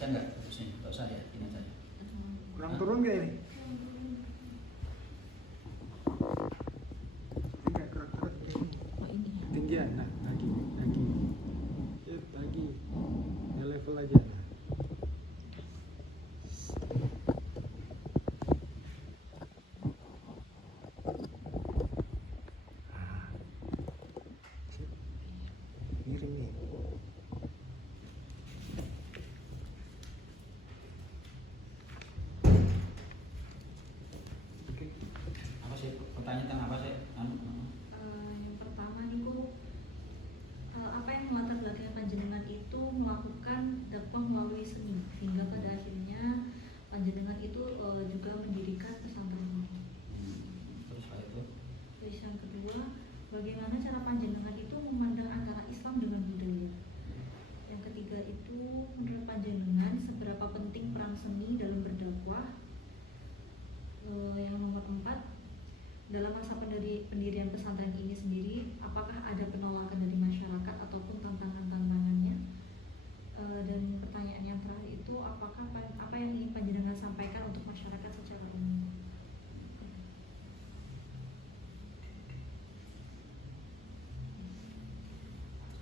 aja enggak bagusnya? Enggak usah ya, ini aja. Kurang turun nggak ini? Enggak gerak-gerak ini. Tinggian, nah lagi. Lagi. Ya level aja. Miring nih. Oke. Apa sih pertanyaan tentang apa sih? Yang pertama niku apa yang melatar belakang panjenengan itu melakukan dakwah melalui seni hingga pada akhirnya panjenengan itu juga mendirikan pesantren. Terus setelah itu? Terus yang kedua, bagaimana cara panjenengan itu memandang antara Islam dengan budaya? Yang ketiga itu, menurut panjenengan seberapa penting peran seni dalam berdakwah? Yang nomor 4, dalam masa pendirian pesantren ini sendiri, apakah ada penolakan dari masyarakat ataupun tantangan-tantangannya? Dan pertanyaan yang terakhir itu, apa yang ingin panjenengan sampaikan untuk masyarakat secara umum?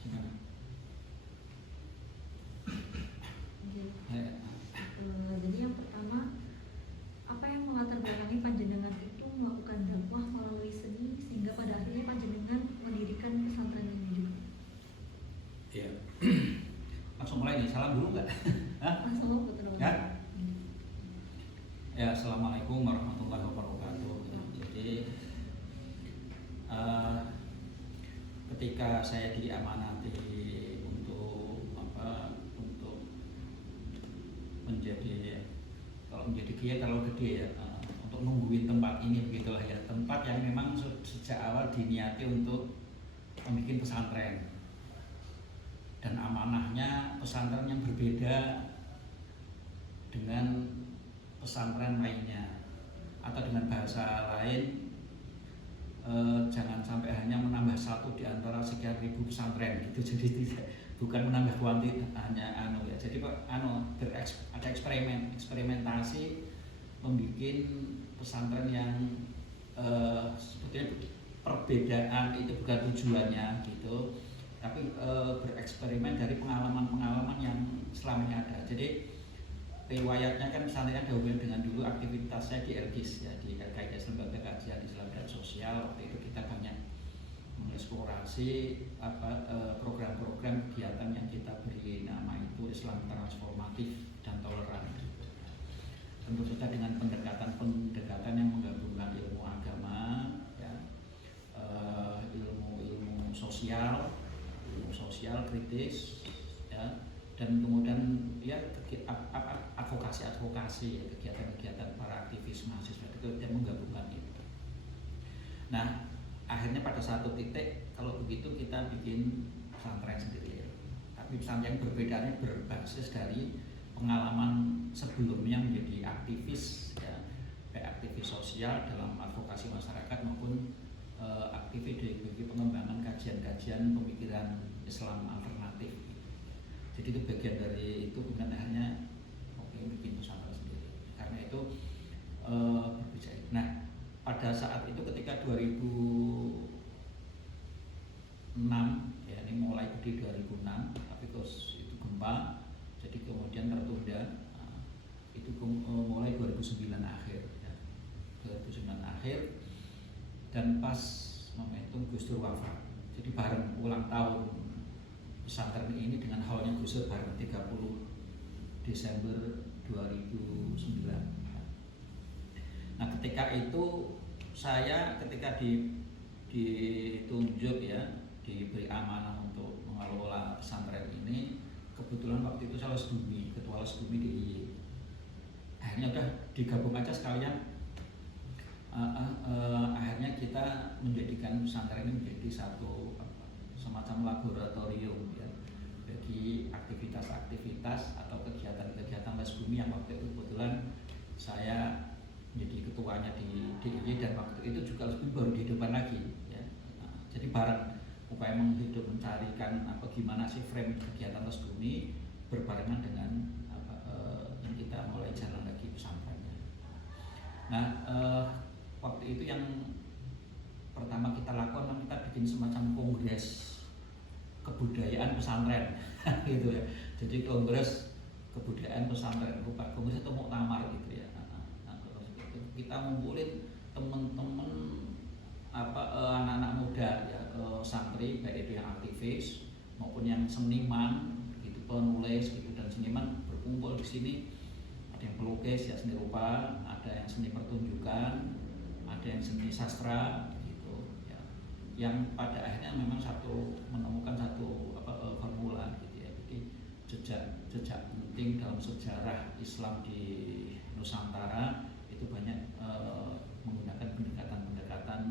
Gimana? Jadi yang pertama, apa yang melatar belakangi panjenengan itu melakukan dakwah melalui seni sehingga pada akhirnya panjenengan mendirikan pesantren ini juga? Iya. Langsung mulai nih, salam dulu nggak? Langsung betul. Ya. Ya, assalamualaikum warahmatullahi wabarakatuh. Jadi ketika saya diamanati untuk menjadi, kalau menjadi kiai terlalu gede ya, untuk nungguin tempat ini begitulah ya, tempat yang memang sejak awal diniati untuk membuat pesantren, dan amanahnya pesantren yang berbeda dengan pesantren lainnya, atau dengan bahasa lain, jangan sampai hanya menambah satu di antara sekian ribu pesantren gitu. Jadi tidak, bukan menambah kuantitas, hanya ya. Jadi kok ada eksperimentasi membuat pesantren yang sebetulnya perbedaan itu bukan tujuannya gitu, tapi bereksperimen dari pengalaman-pengalaman yang selama ini ada. Jadi riwayatnya kan pesantren ada hubungan dengan dulu aktivitasnya di LGIS ya, di LKIS, Lembaga Kajian Islam dan Sosial. Waktu itu kita banyak mengeksplorasi program-program kegiatan yang kita beri nama itu Islam transformatif dan toleran. Tentu saja dengan pendekatan yang menggabungkan ilmu agama, ya, ilmu sosial kritis, ya, dan kemudian ya advokasi kegiatan-kegiatan para aktivis mahasiswa itu yang menggabungkan itu. Nah, akhirnya pada satu titik kalau begitu kita bikin pesantren sendiri ya. Tapi pesantren yang berbedaannya berbasis dari pengalaman sebelumnya menjadi aktivis ya, baik aktivis sosial dalam advokasi masyarakat maupun aktivis bagi pengembangan kajian-kajian pemikiran Islam alternatif. Jadi itu bagian dari itu, bukan hanya bikin pesantren sendiri. Karena itu berbicara. Nah, pada saat itu ketika 2006 ya, ini mulai di 2006, tapi terus itu gempa, jadi kemudian tertunda. Itu mulai 2009 akhir ya. 2009 akhir, dan pas momentum Gus Dur wafat. Jadi bareng ulang tahun pesantren ini dengan halnya Gus Dur bareng 30 Desember 2009. Nah, ketika itu saya ketika ditunjuk ya, diberi amanah untuk mengelola pesantren ini, kebetulan waktu itu saya ketua Lesbumi DIY. Akhirnya udah digabung aja sekalian. Akhirnya kita menjadikan pesantren ini menjadi satu semacam laboratorium ya, bagi aktivitas-aktivitas atau kegiatan-kegiatan Lesbumi yang waktu itu kebetulan saya menjadi ketuanya di DIY, dan waktu itu juga Lesbumi baru dihidupkan lagi ya. Jadi bareng upaya mencarikan gimana sih frame kegiatan Lesbumi berbarengan dengan kita mulai jalan lagi pesantrennya. Nah, waktu itu yang pertama kita lakukan, kita bikin semacam kongres kebudayaan pesantren gitu ya. Jadi kongres kebudayaan pesantren, bukan kongres atau muktamar gitu ya. Nah, kita ngumpulin teman-teman anak-anak muda ya, santri, baik itu yang aktivis maupun yang seniman gitu, penulis gitu, dan seniman berkumpul di sini. Ada yang pelukis ya, seni rupa, ada yang seni pertunjukan, ada yang seni sastra gitu ya, yang pada akhirnya memang menemukan satu formula gitu ya. Jadi jejak penting dalam sejarah Islam di Nusantara itu banyak menggunakan pendekatan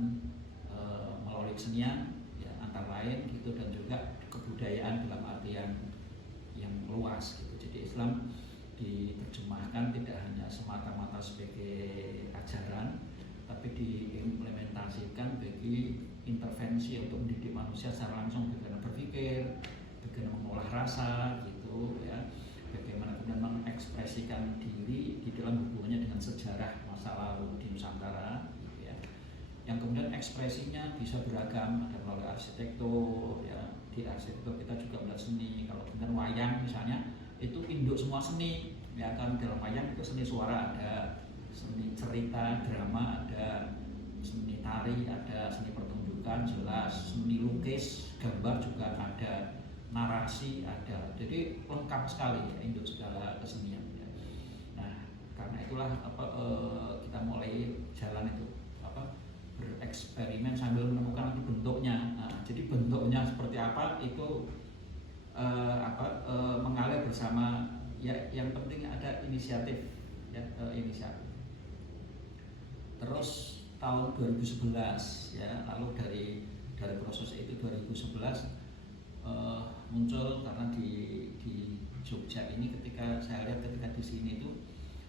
melalui kesenian ya, antara lain gitu, dan juga kebudayaan dalam artian yang luas gitu. Jadi Islam diterjemahkan tidak hanya semata-mata sebagai ajaran, tapi diimplementasikan bagi intervensi untuk mendidik manusia secara langsung, bagaimana berpikir, bagaimana mengolah rasa gitu ya, bagaimana kemudian mengekspresikan diri di dalam hubungannya dengan sejarah masa lalu di Nusantara gitu ya. Yang kemudian ekspresinya bisa beragam, ada melalui arsitektur ya, di arsitektur kita juga melihat seni. Kalau kemudian wayang misalnya, itu induk semua seni ya kan. Dalam wayang itu seni suara ada, seni cerita drama ada, seni tari ada, seni pertunjukan jelas, seni lukis gambar juga ada, narasi ada. Jadi lengkap sekali ya, induk segala kesenian ya. Nah, karena itulah kita mulai jalan itu bereksperimen sambil menemukan nanti bentuknya. Nah, jadi bentuknya seperti apa itu mengalir bersama ya, yang penting ada inisiatif ya, inisiatif. Terus tahun 2011 ya, lalu dari proses itu 2011 muncul karena di Jogja ini, ketika saya lihat ketika di sini itu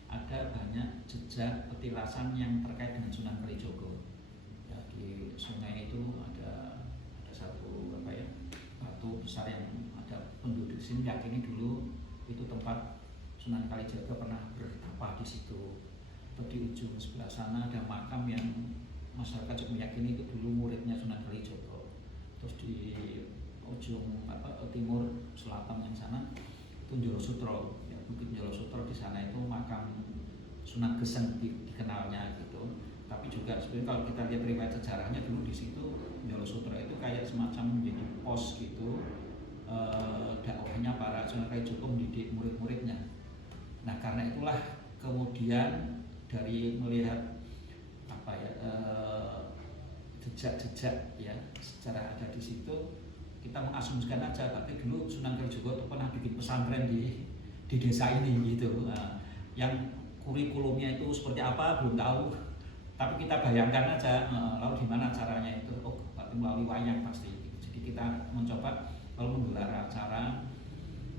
ada banyak jejak petilasan yang terkait dengan Sunan Kalijogo ya. Di sungai itu ada satu batu besar yang ada penduduk sini yakini dulu itu tempat Sunan Kalijaga pernah bertapa di situ. Atau di ujung sebelah sana ada makam yang masyarakat juga meyakini itu dulu muridnya Sunan Kalijogo. Terus di ujung timur selatan yang sana itu Njolo Sutro ya, Bukit Njolo Sutro. Di sana itu makam Sunan Geseng dikenalnya gitu. Tapi juga sebenarnya kalau kita lihat riwayat sejarahnya, dulu di situ Njolo Sutro itu kayak semacam menjadi pos gitu, dakwahnya para Sunan Kalijogo mendidik murid-muridnya. Nah, karena itulah kemudian dari melihat jejak-jejak ya secara ada di situ, kita mengasumsikan aja, tapi dulu Sunan Kalijogo itu pernah bikin pesantren di desa ini gitu. Nah, yang kurikulumnya itu seperti apa belum tahu, tapi kita bayangkan aja lalu gimana caranya itu, tapi melalui wayang pasti. Jadi kita mencoba kalau menggelar acara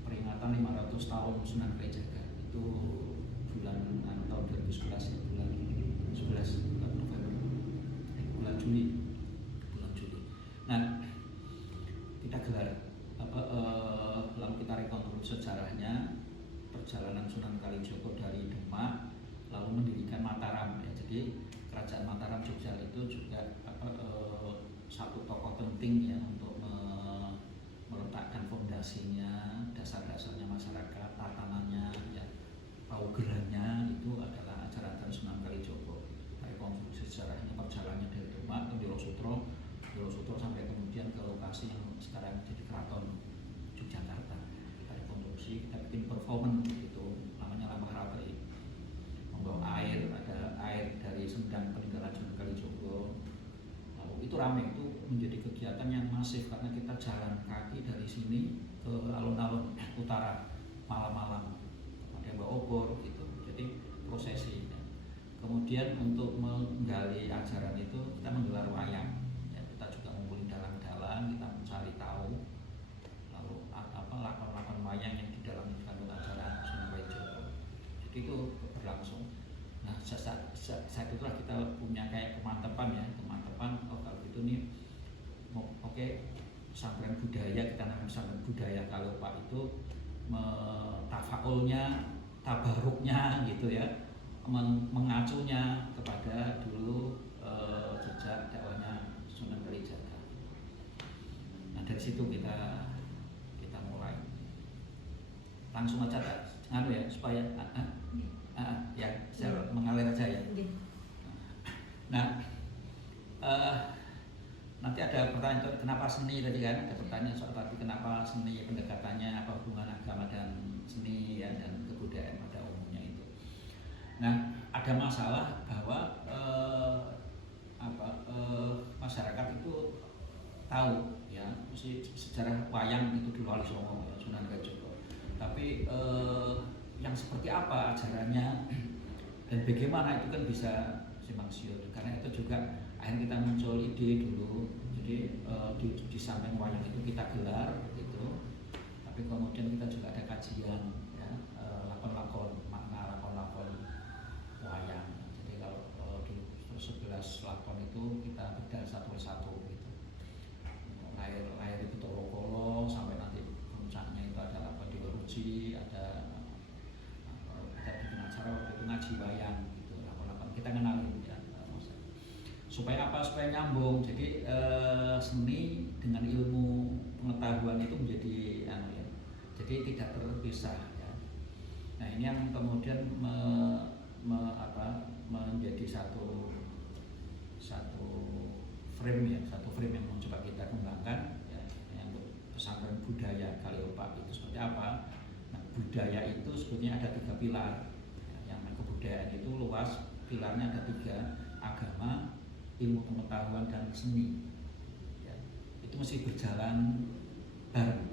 peringatan 500 tahun Sunan Kalijaga itu bulan tahun 2011 ya, bulan 11 November, bulan Juli. Nah, kita gelar lalu kita rekonstruksi sejarahnya perjalanan Sunan Kalijogo dari Demak lalu mendirikan Mataram ya. Jadi kerajaan Mataram Jogja itu juga satu tokoh penting ya untuk meletakkan fondasinya, dasar-dasarnya masyarakat, tatanannya ya, paugerannya itu adalah ajaran Sunan Kalijogo. Rekonstruksi sejarahnya perjalanannya dari Demak ke Njolo Sutro sampai kemudian ke lokasi yang sekarang jadi keraton Yogyakarta. Kita rekonstruksi, kita bikin performance gitu, namanya Lambah Ratri, membawa air, ada air dari sendang peninggalan Sunan Kalijogo. Lalu itu ramai, itu menjadi kegiatan yang masif karena kita jalan kaki dari sini ke alun-alun utara malam-malam, ada yang bawa obor gitu, jadi prosesi. Kemudian untuk menggali ajaran itu kita menggelar wayang. Kita ngumpulin dalang-dalang, kita mencari tahu, lalu lakon-lakon wayang yang di dalam kandung ajaran Sunan Kalijogo. Jadi itu berlangsung. Nah, saat itulah kita punya kayak kemantepan kalau gitu nih, pesantren budaya, kita namanya pesantren budaya. Kalau Pak itu tafaulnya tabaruknya gitu ya, mengacunya kepada dulu jejak dakwahnya Sunan Kalijaga. Nah dari situ kita mulai. Langsung aja tak, ya supaya ya saya mengalir aja ya. Nah nanti ada pertanyaan itu kenapa seni tadi kan, ada pertanyaan soal tadi kenapa seni, pendekatannya apa hubungan agama dan seni ya, dan kebudayaan pada umumnya itu. Nah ada masalah bahwa masyarakat itu tahu ya sejarah wayang itu di Wali Songo ya, Sunan Kalijaga, tapi yang seperti apa ajarannya dan bagaimana itu kan bisa simpang siur. Karena itu juga akhirnya kita muncul ide dulu, jadi di samping wayang itu kita gelar gitu, tapi kemudian kita juga ada kajian ya, lakon-lakon, makna lakon-lakon wayang. Jadi kalau di 11 lakon itu kita bedah satu persatu gitu, lahir itu Tolokolo sampai nanti puncaknya itu ada apa di Weruji, ada bikin acara waktu itu ngaji wayang gitu, lakon-lakon kita kenalin ya. Supaya apa? Supaya nyambung. Jadi seni dengan ilmu pengetahuan itu menjadi ya, jadi tidak terpisah ya. Nah ini yang kemudian menjadi satu frame ya, satu frame yang mencoba kita kembangkan ya, yang untuk pesantren budaya Kaliyopak itu seperti apa. Nah budaya itu sebetulnya ada 3 pilar ya, yang kebudayaan itu luas, pilarnya ada 3, agama, ilmu pengetahuan dan seni ya, itu mesti berjalan bareng.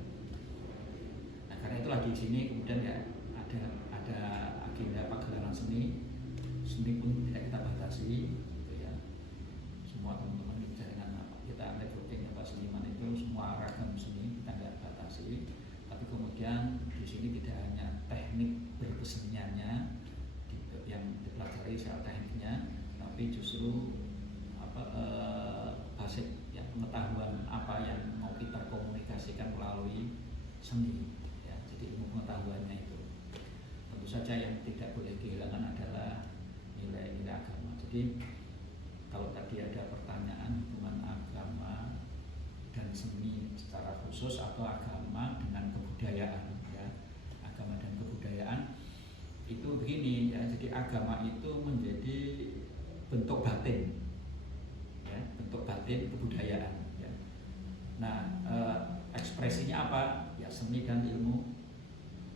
Nah karena itulah di sini kemudian ya ada agenda pagelaran seni pun tidak kita batasi gitu ya. Semua teman-teman di jaringan kita networking apa seniman itu semua ragam seni kita nggak batasi, tapi kemudian di sini tidak hanya teknik berkeseniannya yang dipelajari soal tekniknya, tapi justru basic ya, pengetahuan apa yang mau kita komunikasikan melalui seni ya. Jadi ilmu pengetahuannya itu tentu saja yang tidak boleh kehilangan adalah nilai-nilai agama. Jadi kalau tadi ada pertanyaan hubungan agama dan seni secara khusus atau agama dengan kebudayaan ya, agama dan kebudayaan itu begini ya. Jadi agama itu menjadi bentuk batin ya, bentuk batin kebudayaan ya. Nah ekspresinya apa ya, seni dan ilmu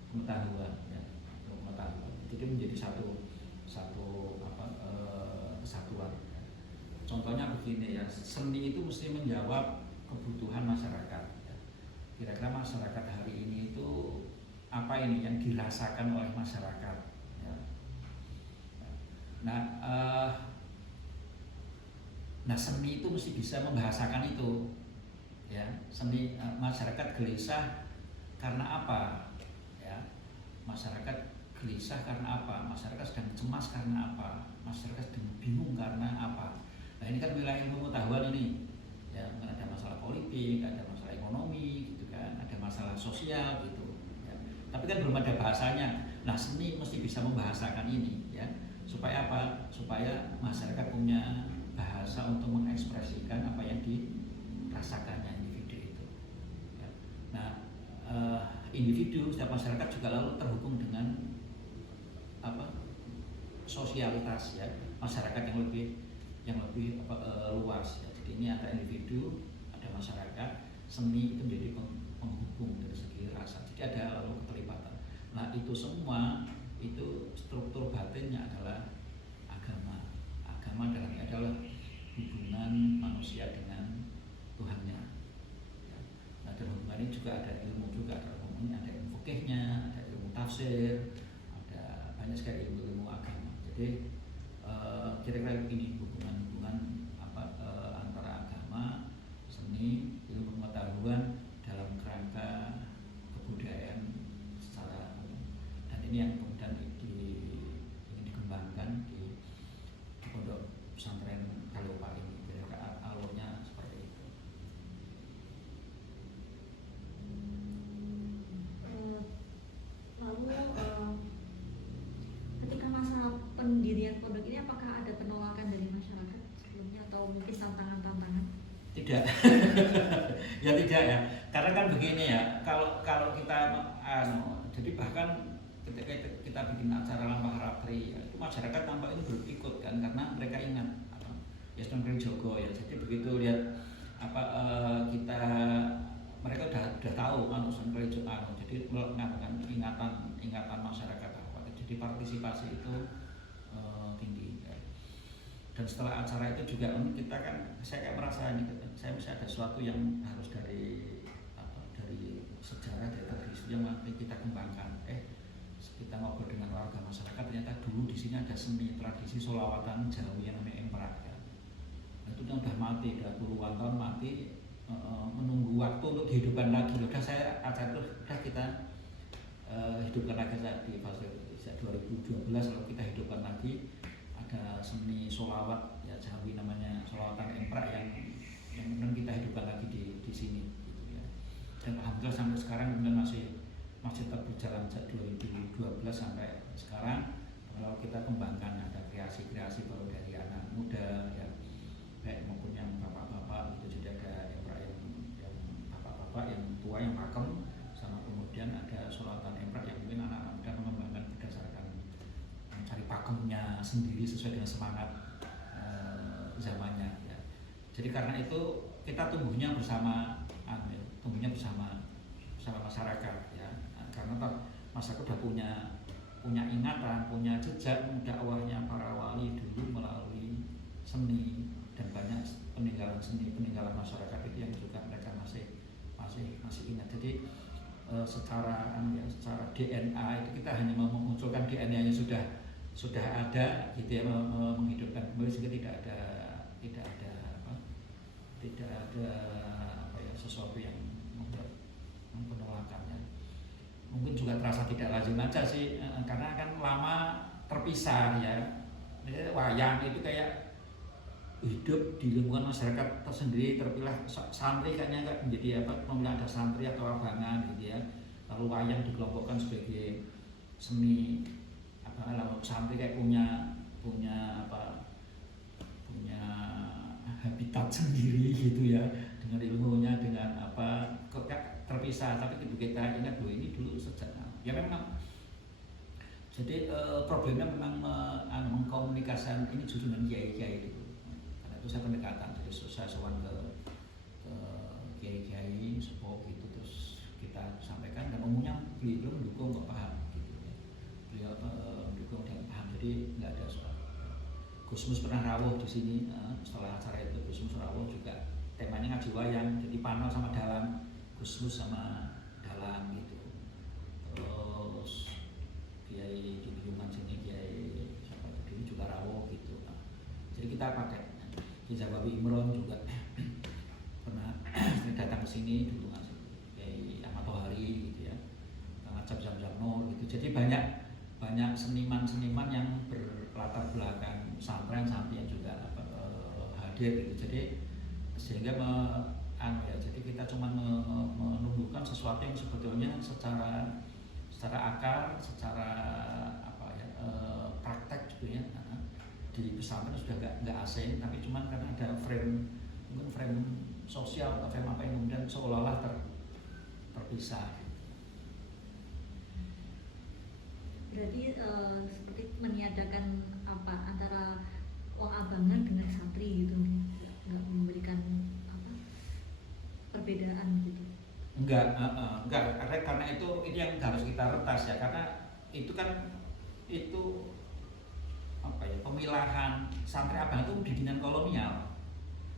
pengetahuan ya, ilmu pengetahuan. Jadi menjadi satu kesatuan ya. Contohnya begini ya, seni itu mesti menjawab kebutuhan masyarakat ya. Kira-kira masyarakat hari ini itu apa ini yang dirasakan oleh masyarakat ya. Nah seni itu mesti bisa membahasakan itu ya. Seni masyarakat gelisah karena apa ya, masyarakat gelisah karena apa, masyarakat sedang cemas karena apa, masyarakat sedang bingung karena apa. Nah ini kan wilayah ilmu pengetahuan ini ya, ada masalah politik, ada masalah ekonomi gitu kan, ada masalah sosial gitu ya. Tapi kan belum ada bahasanya. Nah seni mesti bisa membahasakan ini ya, supaya apa, supaya masyarakat punya bahasa untuk mengekspresikan apa yang dirasakannya individu itu ya. Nah individu setiap masyarakat juga lalu terhubung dengan sosialitas ya, masyarakat yang lebih luas ya. Jadi ini ada individu, ada masyarakat, seni itu menjadi penghubung dari segi rasa. Jadi ada lalu keterlibatan. Nah itu semua itu struktur batinnya adalah agama. Agama dalamnya adalah hubungan manusia dengan Tuhannya ya. Nah dalam hubungan ini juga ada ilmu juga, ada ilmu fikihnya, ada ilmu tafsir, ada banyak sekali ilmu agama. Jadi kira-kira ini hubungan antara agama, seni, ilmu pengetahuan dalam kerangka kebudayaan secara umum. Dan ini yang kemudian ingin dikembangkan di pondok pesantren Kaliyopak ini. Kira-kira alurnya seperti itu. Lalu lewatin tantangan-tantangan? Tidak. Ya tidak ya. Karena kan begini ya, kalau kita jadi bahkan ketika kita bikin acara Lampah Ratri ya, itu masyarakat tampak itu berikut kan karena mereka ingat ya Sunan Jogo ya. Jadi begitu lihat kita mereka udah tahu kan Sunan Jogo jadi mengatakan ingatan masyarakat awal. Jadi partisipasi itu tinggi ya. Dan setelah acara itu juga kita kan saya merasa ini saya bisa ada sesuatu yang harus dari sejarah dari tradisi yang nanti kita kembangkan. Kita ngobrol dengan warga masyarakat ternyata dulu di sini ada seni tradisi solawatan Jawi yang namanya emprak ya. Itu udah mati, udah puluhan tahun mati, menunggu waktu untuk dihidupkan lagi. Udah saya acara itu udah kita hidupkan lagi saat di fase 2012 lalu kita hidupkan lagi ada seni solawat ya Jawi namanya solawatan emprak yang kemudian kita hidupkan lagi di sini gitu ya. Dan alhamdulillah sampai sekarang kemudian masih tetap berjalan sejak 2012 sampai sekarang. Kalau kita kembangkan ada kreasi-kreasi baru dari anak muda ya baik maupun yang bapak-bapak itu jadi ada emprak yang bapak-bapak yang tua yang pakem sama kemudian ada solawatan emprak yang mungkin anak-anak muda mengembangkan berdasarkan mencari pakemnya sendiri sesuai dengan semangat zamannya ya. Jadi karena itu kita tumbuhnya bersama masyarakat ya. Karena masyarakat sudah punya ingatan, punya jejak dakwahnya para wali dulu melalui seni dan banyak peninggalan seni, peninggalan masyarakat itu yang juga mereka masih ingat. Jadi secara DNA itu kita hanya memunculkan DNA-nya sudah ada gitu ya, menghidupkan kembali sehingga tidak ada sesuatu yang membuat penolakan ya. Mungkin juga terasa tidak lazim aja sih karena kan lama terpisah ya. Wayang itu kayak hidup di lingkungan masyarakat tersendiri, terpilah santri kayaknya nggak menjadi pemilihan ada santri atau abangan gitu ya. Lalu wayang dikelompokkan sebagai seni santri kayak punya habitat sendiri gitu ya, dengan ilmunya dengan kok terpisah. Tapi kita ingat ini dulu sejak ya memang jadi problemnya memang mengkomunikasikan ini justru dengan kiai-kiai itu. Karena itu saya pendekatan, jadi saya sowan ke kiai-kiai sepuh gitu terus kita sampaikan dan umumnya beliau mendukung kok paham gitu ya. Beliau mendukung dan paham, jadi nggak ada soal. Gusmus pernah rawuh di sini setelah acara itu. Gusmus rawuh juga temanya ngaji wayang, jadi panel sama dalang, Gusmus sama dalang gitu. Terus Kiai di lingkungan sini Kiai siapa tadi juga rawuh gitu. Jadi kita pakai Kiai Jawabi Imron juga pernah datang ke sini dulu ngasih Kiai Ahmad Tohari gitu ya, ngajak jam-jam nur gitu. Jadi banyak seniman-seniman yang berlatar belakang pesantren sampai yang juga hadir gitu. Jadi sehingga jadi kita cuma menumbuhkan sesuatu yang sebetulnya secara akar, secara praktek gitu ya. Di pesantren sudah nggak asing, tapi cuma karena ada frame sosial atau frame apa yang kemudian seolah-olah terpisah. Berarti seperti meniadakan antara wong abangan dengan santri gitu, nggak memberikan perbedaan gitu. Enggak, karena itu yang harus kita retas ya, karena itu kan pemilahan santri abang itu bikinan kolonial.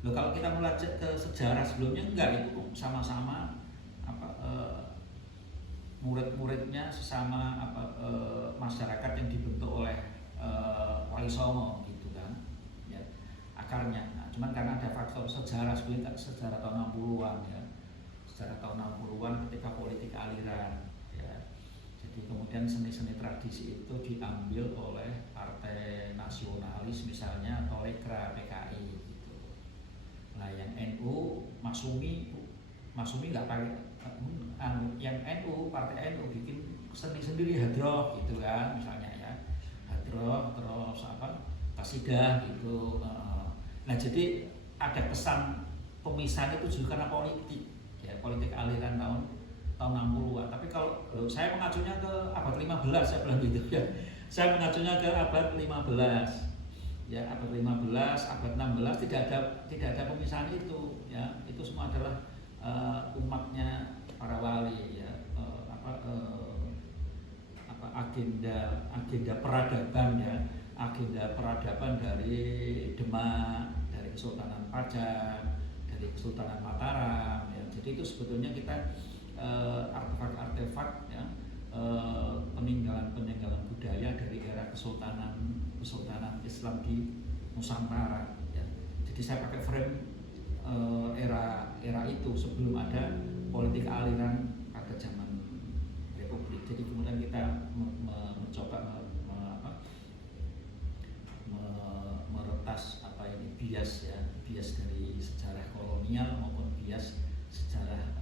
Loh, kalau kita melacak ke sejarah sebelumnya enggak, itu sama-sama murid-muridnya sesama masyarakat yang dibentuk oleh Wali Songo gitu kan ya, akarnya. Nah, cuman karena ada faktor sejarah sebelumnya, sejarah tahun 60-an ya, sejarah tahun 60-an ketika politik aliran ya, jadi kemudian seni-seni tradisi itu diambil oleh partai nasionalis misalnya atau Lekra PKI gitu. Nah yang NU Maksumi nggak pakai, yang NU partai NU bikin seni sendiri, hadroh gitu kan misalnya ya, hadroh terus kasidah gitu. Nah jadi ada kesan pemisahan itu justru karena politik, ya politik aliran tahun 60-an. Tapi kalau saya mengacunya ke abad 15, saya bilang gitu ya. Saya mengacunya ke abad 15. Ya, abad 15, abad 16 tidak ada pemisahan itu, ya. Itu semua adalah umatnya para wali, ya. Agenda peradaban, ya. Agenda peradaban dari Demak, dari Kesultanan Pajang, dari Kesultanan Mataram, ya. Jadi itu sebetulnya kita artefak-artefak, ya, peninggalan budaya dari era Kesultanan Islam di Nusantara, ya. Jadi saya pakai frame era itu sebelum ada politik aliran pada zaman Republik. Jadi kemudian kita mencoba meretas bias, ya, bias dari sejarah kolonial maupun bias sejarah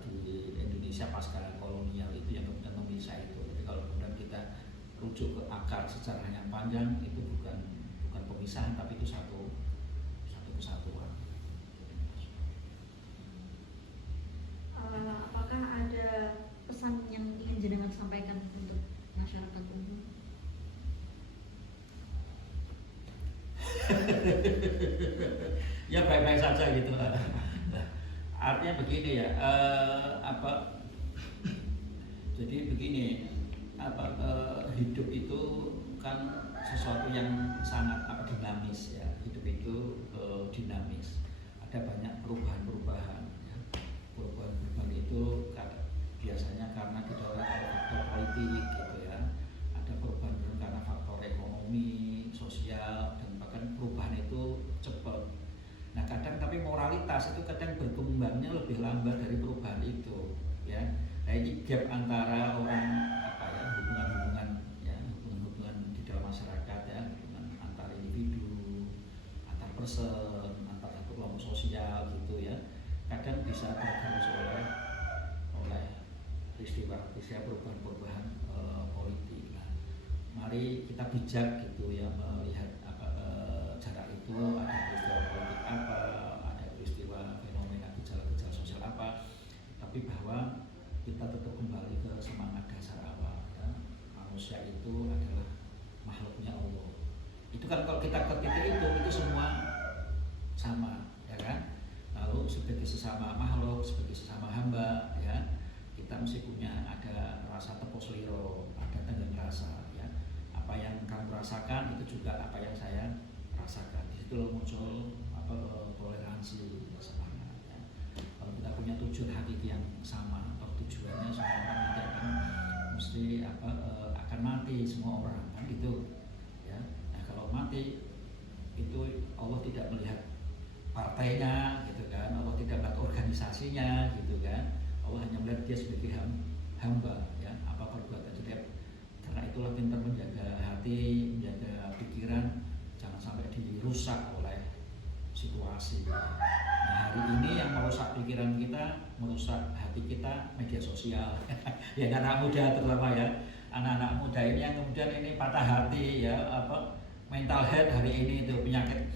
di Indonesia pasca kolonial itu yang kemudian memisah itu. Jadi kalau kemudian kita rujuk ke akar sejarah yang panjang, itu bukan pemisahan, tapi itu satu kesatuan. Apakah ada pesan yang ingin jenengan sampaikan untuk masyarakat umum? Ya baik-baik saja gitu. Artinya begini, ya, jadi begini, hidup itu kan sesuatu yang sangat dinamis, ya. Hidup itu dinamis, ada banyak perubahan-perubahan, ya. Perubahan-perubahan itu biasanya karena didorong oleh faktor politik, gitu ya. Ada perubahan karena faktor ekonomi, sosial, dan bahkan perubahan itu cepat. Nah kadang tapi moralitas itu kadang berkembangnya lebih lambat dari perubahan itu, ya. Nah ini gap antara orang hubungan-hubungan, ya, hubungan-hubungan di dalam masyarakat, ya, hubungan antar individu, antar person, antar satu kelompok sosial, gitu ya. Kadang bisa tergerus oleh peristiwa perubahan-perubahan politik. Nah, mari kita bijak, gitu ya, melihat jarak itu, ada peristiwa politik apa, ada peristiwa fenomena gejala-gejala sosial apa, tapi bahwa kita tetap kembali ke semangat dasar awal, ya. Manusia itu adalah makhluknya Allah. Itu kan kalau kita ke titik itu semua sama, ya kan. Lalu sebagai sesama makhluk, sebagai sesama hamba, ya, kita mesti punya ada rasa tepos liro, ada tenggang rasa, ya. Apa yang kamu rasakan itu juga apa yang saya rasakan. Di situ muncul toleransi, semangat, ya. Kalau kita punya tujuan hakiki yang sama, atau tujuannya semua orang nanti akan mati semua orang, kan gitu, ya. Nah kalau mati itu Allah tidak melihat partainya, gitu kan. Allah tidak melihat organisasinya, gitu kan. Allah hanya melihat dia sebagai hamba, ya. Apa perbuatan dia. Karena itulah pintar menjaga hati, menjaga pikiran, jangan sampai dirusak oleh situasi. Nah hari ini yang merusak pikiran kita, merusak hati kita, media sosial. Ya anak muda terutama, ya, anak-anak muda ini yang kemudian ini patah hati, ya, mental health hari ini itu penyakit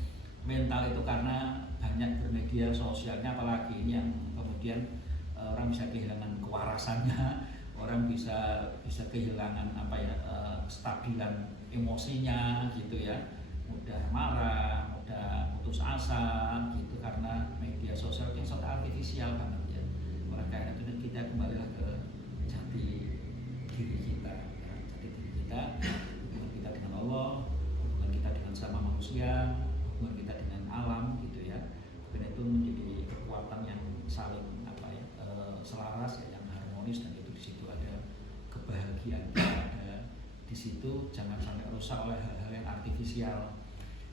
mental itu karena banyak bermedia sosialnya, apalagi ini yang kemudian orang bisa kehilangan kewarasannya, orang bisa kehilangan stabilan emosinya, gitu ya, mudah marah, mudah putus asa, gitu, karena media sosial yang sangat artifisial banget, ya. Oleh karena itu kita kembalilah ke jati diri kita, ya. Jati diri kita, hubungan kita dengan Allah, hubungan kita dengan sama manusia, hubungan kita dengan alam, gitu ya. Dan itu menjadi kekuatan yang saling selaras, ya, yang harmonis, dan itu di situ ada kebahagiaan, ada di situ. Jangan sampai rusak oleh hal-hal yang artifisial,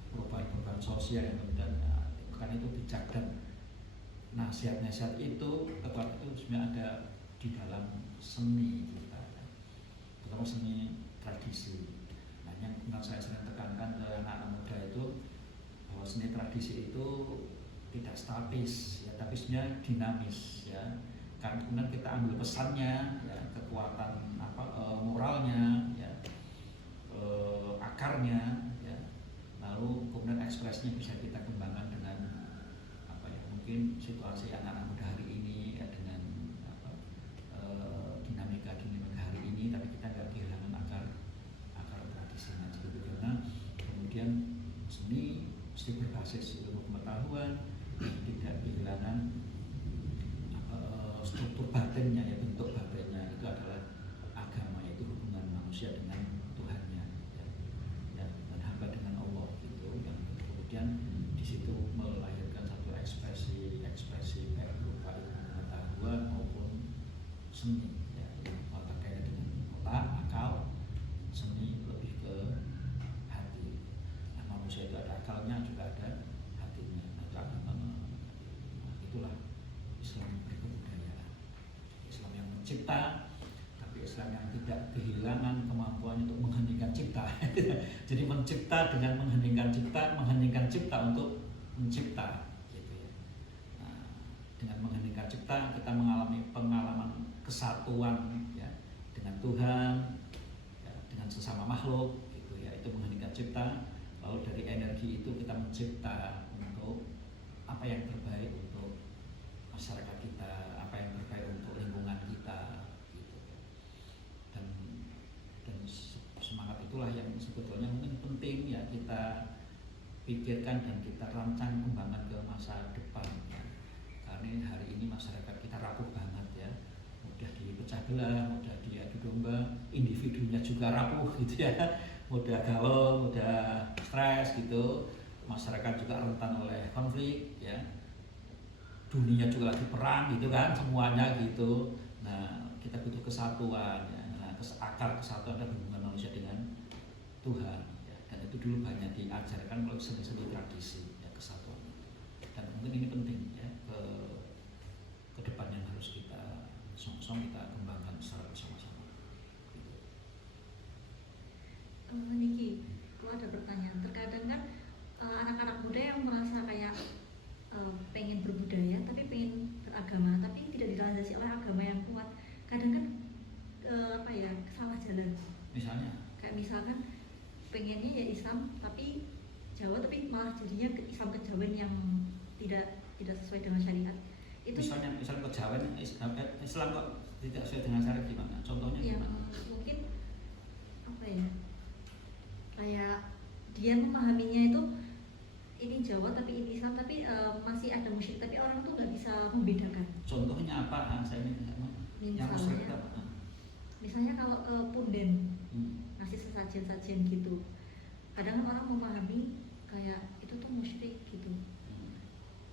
perubahan-perubahan sosial yang kemudian, karena itu bijak, dan nasihat-nasihat itu tetap itu sebenarnya ada di dalam seni kita, terutama seni tradisi. Nah yang saya sering tekankan ke anak-anak muda itu bahwa seni tradisi itu tidak statis, ya, tapi sebenarnya dinamis, ya. Kan kemudian kita ambil pesannya, ya, kekuatan moralnya, ya, akarnya, ya, lalu kemudian ekspresinya bisa kita kembangkan dengan mungkin situasi anak-anak muda hari ini ya, dengan apa, dinamika hari ini, tapi kita nggak kehilangan akar tradisinya gitu. Karena kemudian seni mesti berbasis ilmu pengetahuan, tidak kehilangan struktur batinnya, ya bentuk batinnya itu adalah agama, yaitu hubungan manusia dengan Tuhannya, ya, dan hamba dengan Allah gitu. Yang kemudian di situ melahirkan satu ekspresi baik berupa ilmu pengetahuan maupun seni, ya, yang terkait dengan otak, akal. Seni lebih ke hati. Nah, manusia itu ada akalnya juga ada hatinya. Nah, itu agama. Nah, itulah Islam berkebudayaan. Islam yang mencipta, tapi Islam yang tidak kehilangan kemampuan untuk mengheningkan cipta. Jadi mencipta dengan mengheningkan cipta untuk mencipta, gitu ya. Nah, dengan mengheningkan cipta kita mengalami pengalaman kesatuan, ya, dengan Tuhan, ya, dengan sesama makhluk, gitu ya. Itu mengheningkan cipta. Lalu dari energi itu kita mencipta untuk apa yang terbaik untuk masyarakat kita, apa yang terbaik untuk lingkungan kita, gitu. Dan semangat itulah yang sebetulnya mungkin penting ya kita pikirkan dan kita rancang kembangkan ke masa depan, ya. Karena hari ini masyarakat kita rapuh banget, ya, mudah dipecah belah, mudah diadu domba, individunya juga rapuh gitu ya, mudah galau, mudah stres gitu, masyarakat juga rentan oleh konflik, ya. Dunia juga lagi perang gitu kan, semuanya gitu. Nah, kita butuh kesatuan, ya. Nah, akar kesatuan dan hubungan manusia dengan Tuhan, ya. Dan itu dulu banyak diajarkan melalui seni-seni tradisi, ya, kesatuan. Dan mungkin ini penting, ya, ke depan yang harus kita song-song kita kembangkan secara bersama-sama. Gitu. Niki, aku ada pertanyaan. Terkadang kan anak-anak muda yang merasa kayak pengen berbudaya tapi pengen beragama tapi tidak dilandasi oleh agama yang kuat, kadang kan salah jalan. Misalnya Kayak misalkan pengennya ya Islam tapi Jawa, tapi malah jadinya Islam kejawen yang tidak sesuai dengan syariat. Itu misalnya kejawen Islam kok tidak sesuai dengan syariat gimana? Contohnya ya, gimana? mungkin apa ya, kayak dia memahaminya itu ini Jawa tapi ini Islam, tapi masih ada musyrik, tapi orang tuh nggak bisa membedakan. Contohnya apa? Saya ini yang musyrik apa? Misalnya kalau punden ngasih sesajen-sajen gitu, kadang orang memahami kayak itu tuh musyrik gitu.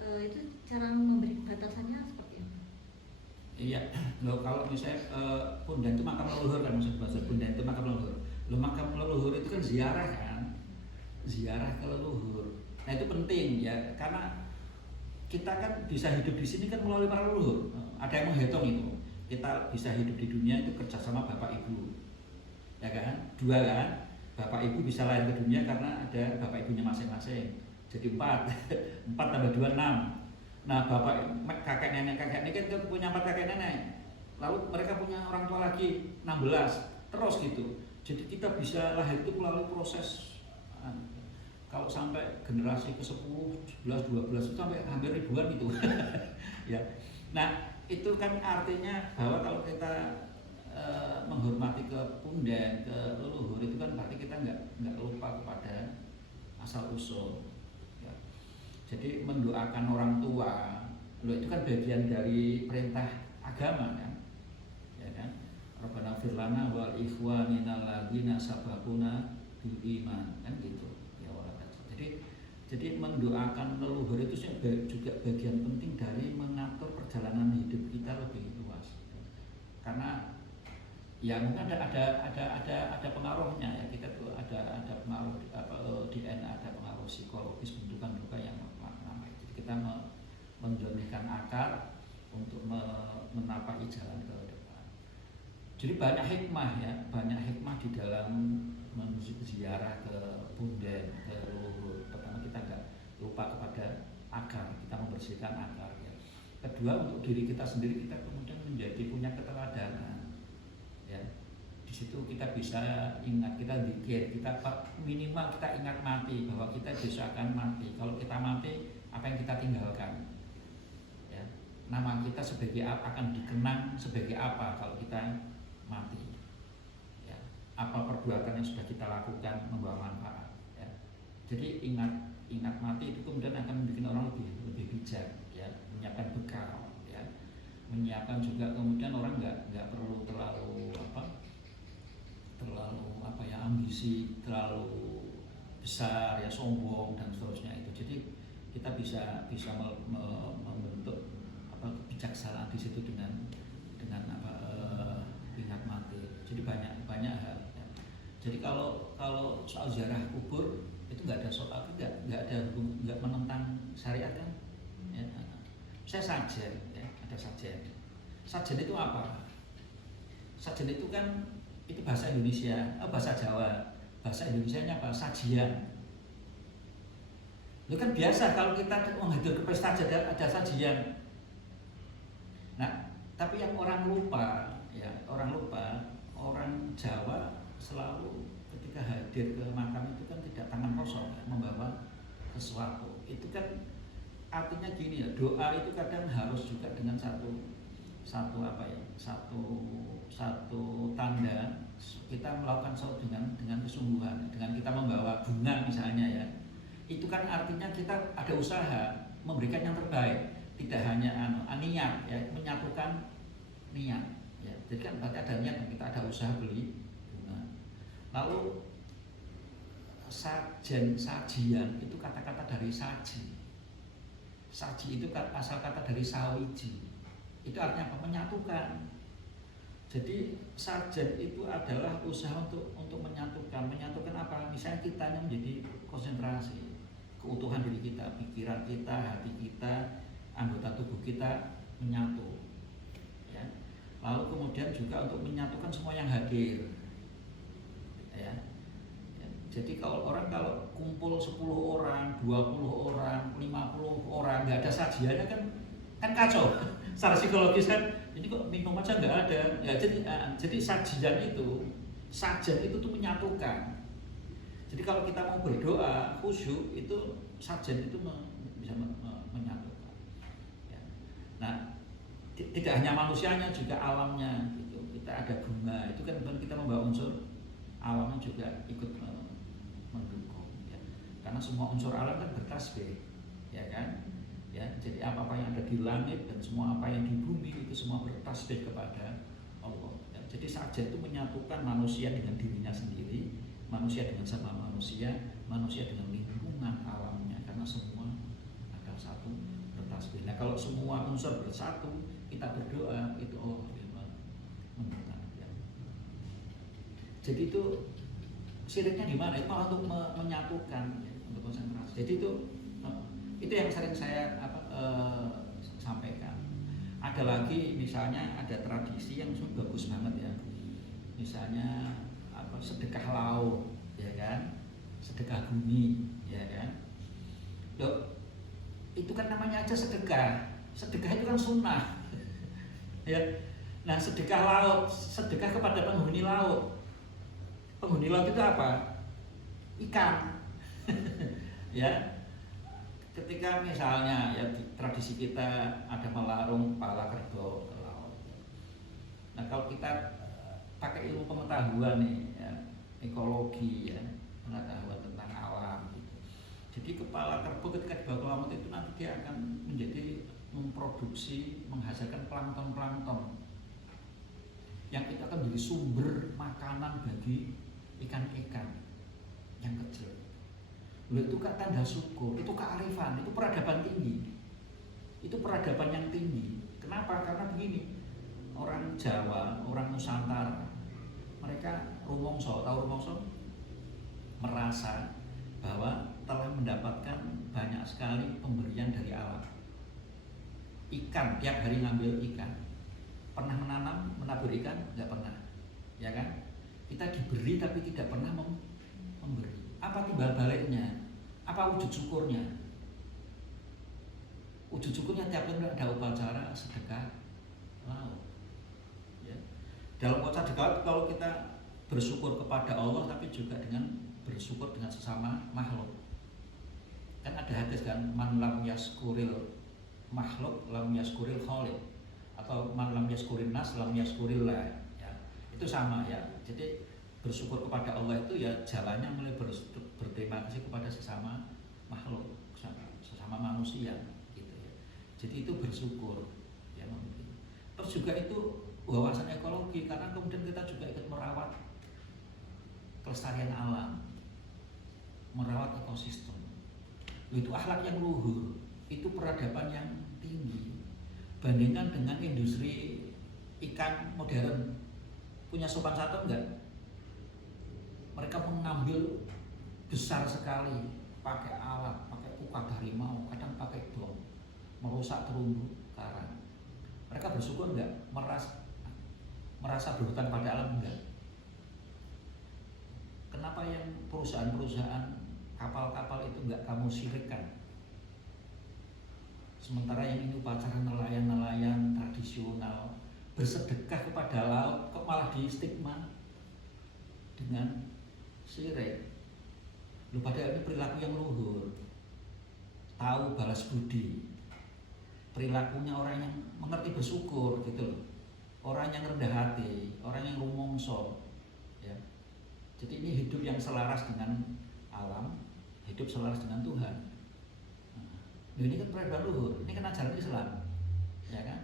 Itu cara memberi batasannya seperti apa? Iya, loh kalau misalnya punden itu makam leluhur kan, maksud bahasa punden itu makam leluhur. Loh makam leluhur itu kan ziarah kan, ziarah ke leluhur. Nah itu penting ya, karena kita kan bisa hidup di sini kan melalui para leluhur. Ada yang menghitung itu, kita bisa hidup di dunia itu kerjasama bapak ibu, ya kan? Dua kan, bapak ibu bisa lahir ke dunia karena ada bapak ibunya masing-masing. Jadi 4 tambah 2 6. Nah bapak kakek nenek ini kan punya 4 kakek nenek, lalu mereka punya orang tua lagi 16, terus gitu. Jadi kita bisa lahir itu melalui proses. Kalau sampai generasi ke-10, 11, 12 itu sampai hampir ribuan itu. Ya. Nah, itu kan artinya bahwa kalau kita menghormati ke punden, ke leluhur, itu kan berarti kita nggak lupa kepada asal usul. Ya. Jadi mendoakan orang tua, loh itu kan bagian dari perintah agama kan. Ya kan? Rabbana fir lana wal ikhwanina alladzina sabaquna bil iman, kan gitu. Jadi mendoakan leluhur itu juga bagian penting dari mengatur perjalanan hidup kita lebih luas. Karena ya mungkin ada pengaruhnya ya, kita tuh ada pengaruh DNA, ada pengaruh psikologis, bentukan juga yang lama. Jadi kita menjernihkan akar untuk menapaki jalan ke depan. Jadi banyak hikmah di dalam ziarah ke punden, ke leluhur. Pertama kita nggak lupa kepada akar, kita membersihkan akar. Ya. Kedua untuk diri kita sendiri, kita kemudian menjadi punya keteladanan. Ya. Di situ kita bisa ingat, kita zikir, kita minimal kita ingat mati, bahwa kita besok akan mati. Kalau kita mati, apa yang kita tinggalkan? nama kita sebagai apa, akan dikenang sebagai apa kalau kita mati. Ya, apa perbuatan yang sudah kita lakukan membawa manfaat. Ya. Jadi ingat mati itu kemudian akan membuat orang lebih bijak, ya, menyiapkan bekal, ya, menyiapkan juga kemudian orang nggak perlu terlalu ambisi terlalu besar, ya, sombong dan seterusnya itu. Jadi kita bisa membentuk kebijaksanaan di situ dengan ingat mati. Jadi banyak hal. Ya. Jadi kalau soal ziarah kubur itu nggak menentang syariat kan? Ya. Saya sajen, ya, ada sajen. Sajen itu apa? Sajen itu kan itu bahasa Indonesia, bahasa Jawa. Bahasa Indonesianya apa? Sajian. Itu kan biasa kalau kita menghadir ke pesta ada sajian. Nah, tapi yang orang lupa, orang Jawa selalu ketika hadir ke makam itu kan tidak tangan kosong, ya, membawa sesuatu. Itu kan artinya gini ya, doa itu kadang harus juga dengan satu tanda kita melakukan sesuatu dengan kesungguhan, dengan kita membawa bunga misalnya, ya. Itu kan artinya kita ada usaha memberikan yang terbaik, tidak hanya niat, ya, menyatukan niat, ya. Jadi kan berarti ada niat, kita ada usaha beli bunga. Lalu sajian itu kata-kata dari saji. Saji itu asal kata dari sawiji. Itu artinya apa? Menyatukan. Jadi sajen itu adalah usaha untuk menyatukan apa? Misalnya kitanya menjadi konsentrasi, keutuhan diri kita, pikiran kita, hati kita, anggota tubuh kita menyatu. Ya. Lalu kemudian juga untuk menyatukan semua yang hadir. Ya. Ya. Jadi kalau kumpul 10 orang, 20 orang, 50 orang, nggak ada sajiannya kan kacau. Secara psikologis kan, ini kok minum aja nggak ada. Ya, jadi sajen itu tuh menyatukan. Jadi kalau kita mau berdoa khusyuk itu sajen itu bisa menyatukan. Ya. Nah, tidak hanya manusianya, juga alamnya gitu. Kita ada bunga, itu kan kita membawa unsur alamnya juga ikut mendukung. Ya. Karena semua unsur alam kan bertasbih, ya kan? Ya, jadi apa yang ada di langit dan semua apa yang di bumi itu semua bertasbih kepada Allah. Ya, jadi sajen itu menyatukan manusia dengan dirinya sendiri, manusia dengan sama manusia dengan lingkungan alamnya, karena semua ada satu bertasbih. Nah, kalau semua unsur bersatu, kita berdoa itu Allah mendukung. Ya. Jadi itu syiriknya di mana? Itu malah untuk menyatukan, ya, untuk konsentrasi. Jadi itu yang sering saya sampaikan. Ada lagi misalnya ada tradisi yang bagus banget, ya. Misalnya sedekah laut, ya kan? Sedekah bumi, ya kan? Loh, itu kan namanya aja sedekah. Sedekah itu kan sunnah. Ya. Nah, sedekah laut, sedekah kepada penghuni laut. Penghuni laut itu apa? Ikan. Ya. Ketika misalnya, ya, di tradisi kita ada melarung kepala kerbau ke laut. Nah, kalau kita pakai ilmu pengetahuan nih, ya, ekologi, ya, pengetahuan tentang alam gitu. Jadi kepala kerbau ketika dibawa ke laut itu nanti dia akan memproduksi, menghasilkan plankton yang itu akan menjadi sumber makanan bagi ikan-ikan yang kecil. Itu kan tanda syukur, itu kearifan, itu peradaban tinggi. Itu peradaban yang tinggi. Kenapa? Karena begini, orang Jawa, orang Nusantara, mereka rumongso, tahu rumongso? Merasa bahwa telah mendapatkan banyak sekali pemberian dari alam. Ikan, tiap hari ngambil ikan. Pernah menanam, menabur ikan? Nggak pernah, ya kan? Kita diberi tapi tidak pernah memberi. Apa timbal baliknya? Apa wujud syukurnya? Wujud syukurnya tiap kali ada upacara sedekah laut. Ya. Dalam upacara sedekah laut kalau kita bersyukur kepada Allah tapi juga dengan bersyukur dengan sesama makhluk. Kan ada hadis kan, man lam yaskuril makhluk lam yaskuril khaliq, atau man lam yaskurin nas lam yaskurillah, ya. Itu sama ya. Jadi bersyukur kepada Allah itu ya jalannya mulai berterima kasih kepada sesama makhluk, sesama manusia gitu ya. Jadi itu bersyukur ya. Terus juga itu wawasan ekologi, karena kemudian kita juga ikut merawat kelestarian alam, merawat ekosistem. Itu akhlak yang luhur, itu peradaban yang tinggi. Bandingkan dengan industri ikan modern, punya sopan santun enggak? Mereka mengambil besar sekali, pakai alat, pakai kukat harimau, kadang pakai bom, merusak terumbu karang. Mereka bersyukur enggak? Merasa berhutang pada alam enggak? Kenapa yang perusahaan-perusahaan kapal-kapal itu enggak kamu sirikkan? Sementara yang ini upacara nelayan-nelayan tradisional bersedekah kepada laut, kok malah di stigma dengan sirik. Lu padahal ini perilaku yang luhur, tahu balas budi, perilakunya orang yang mengerti bersyukur gitu loh, orang yang rendah hati, orang yang rumongso ya. Jadi ini hidup yang selaras dengan alam, hidup selaras dengan Tuhan. Nah, ini kan peradaban luhur, ini kan ajaran Islam ya kan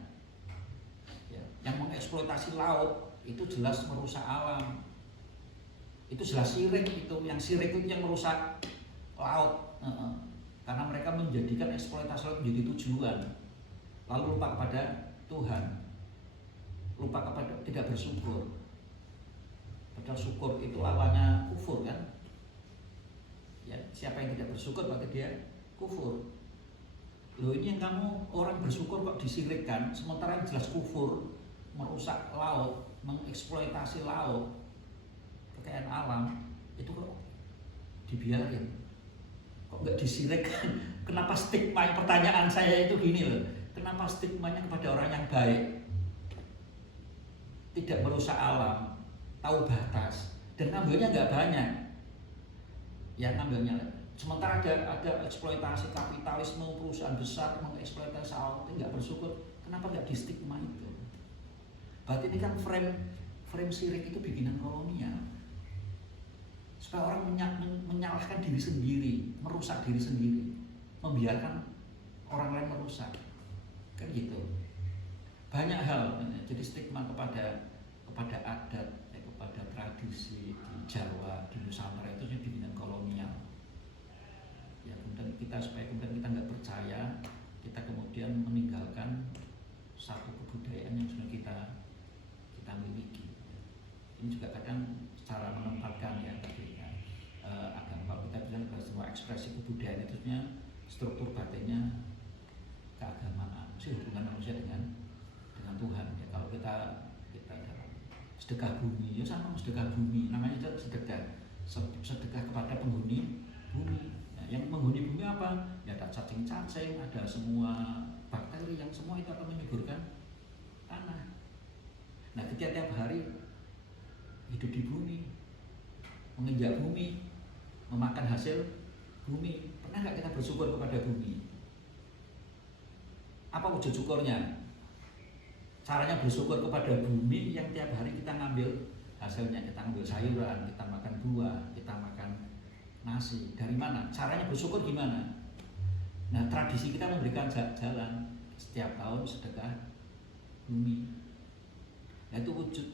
ya. Yang mengeksploitasi laut itu jelas merusak alam, itu jelas sirik. Itu yang sirik itu yang merusak laut, karena mereka menjadikan eksploitasi laut menjadi tujuan, lalu lupa kepada Tuhan, lupa kepada tidak bersyukur. Padahal syukur itu lawannya kufur kan ya. Siapa yang tidak bersyukur maka dia kufur. Loh, ini yang kamu orang bersyukur kok disirikkan, sementara yang jelas kufur, merusak laut, mengeksploitasi laut, kekayaan alam, itu kok dibiarin, kok nggak disirikkan? Kenapa stigma? Pertanyaan saya itu gini loh, kenapa stigmanya kepada orang yang baik, tidak merusak alam, tahu batas, dan ngambilnya nggak banyak ya, ngambilnya. Sementara ada eksploitasi kapitalisme, perusahaan besar mengeksploitasi alam, itu nggak bersyukur. Kenapa nggak di stigma itu? Berarti ini kan frame sirik itu bikinan kolonial, supaya orang menyalahkan diri sendiri, merusak diri sendiri, membiarkan orang lain merusak, kan gitu. Banyak hal, jadi stigma kepada adat, kepada tradisi di Jawa, di Nusantara itu bikinan kolonial. Ya, kemudian kita supaya kemudian kita nggak percaya, kita kemudian meninggalkan satu kebudayaan yang sudah kita miliki. Ini juga kadang cara menempatkan ya, tapi agama, kalau kita bilang semua ekspresi kebudayaan itu sebenarnya struktur batinnya keagamaan, sih hubungan manusia dengan Tuhan ya. Kalau kita dalam sedekah bumi ya sama, sedekah bumi namanya sedekah kepada penghuni bumi. Yang menghuni bumi apa? Ya ada cacing-cacing, ada semua bakteri yang semua itu akan menyuburkan tanah. Nah, ketika tiap hari hidup di bumi, menginjak bumi, memakan hasil bumi, pernah nggak kita bersyukur kepada bumi? Apa wujud syukurnya? Caranya bersyukur kepada bumi yang tiap hari kita ngambil hasilnya, kita ngambil sayuran, kita makan buah, kita makan nasi. Dari mana? Caranya bersyukur gimana? Nah, tradisi kita memberikan jalan setiap tahun sedekah bumi. Nah, itu wujud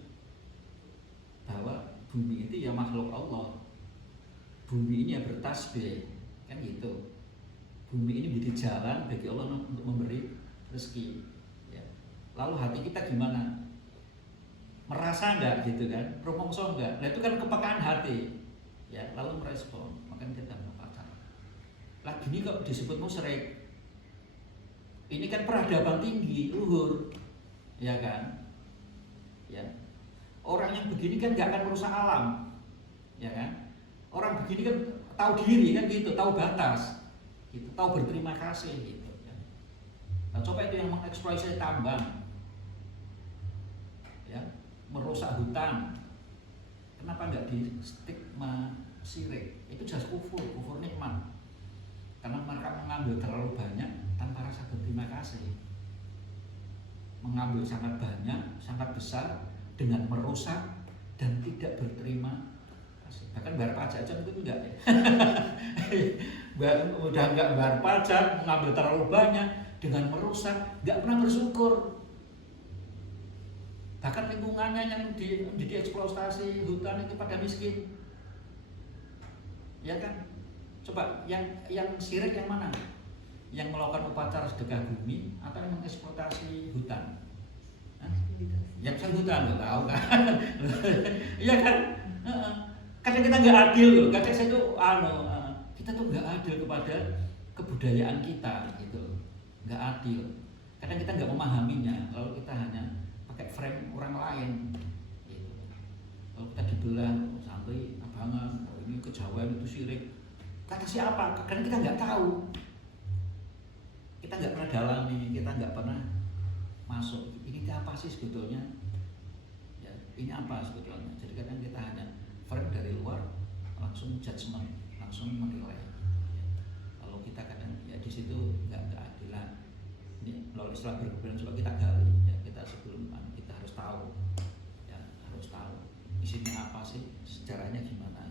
bahwa bumi itu ya makhluk Allah. Bumi ini ya bertasbih, kan gitu. Bumi ini menjadi jalan bagi Allah untuk memberi rezeki. Ya. Lalu hati kita gimana? Merasa enggak gitu kan? Rumongso enggak? Nah, itu kan kepekaan hati. Ya, lalu merespon, makanya kita mengatakan. Lah gini kok disebut musyrik. Ini kan peradaban tinggi, luhur, ya kan? Ya, orang yang begini kan nggak akan merusak alam, ya kan? Orang begini kan tahu diri kan gitu, tahu batas, gitu, tahu berterima kasih gitu. Ya. Nah, coba itu yang mengeksploitasi tambang, ya, merusak hutan. Kenapa nggak di stigma sirik? Itu jelas kufur nikmat. karena mereka mengambil terlalu banyak tanpa rasa berterima kasih, mengambil sangat banyak, sangat besar dengan merusak dan tidak berterima kasih. Bahkan bayar pajak aja mungkin enggak ya. Udah enggak bayar pajak, mengambil terlalu banyak dengan merusak, enggak pernah bersyukur. Bahkan lingkungannya yang dieksploitasi hutan itu pada miskin, ya kan? Coba yang syirik yang mana? Yang melakukan upacara sedekah bumi atau yang mengeksploitasi hutan? Hah? Yang saya hutan nggak tahu kan? Iya kan? Kadang kita nggak adil loh. Kadang saya tuh kita tuh nggak adil kepada kebudayaan kita gitu, nggak adil. Kadang kita nggak memahaminya. Lalu kita hanya pakai frame orang lain. Gitu. Kalau kita dibelah sampai abangan, oh ini kejawen itu syirik. Kata siapa? Karena kita nggak tahu, kita nggak pernah dalami, kita nggak pernah masuk. Ini apa sih sebetulnya? Ya, ini apa sebetulnya? Jadi kadang kita hanya frame dari luar, langsung judgement, langsung menilai. Ya. Kalau kita kadang ya di situ nggak adilan. Ini lalu istilah berkebenaran coba kita gali. Ya, kita sebelum kita harus tahu, ya harus tahu isinya apa sih, sejarahnya gimana.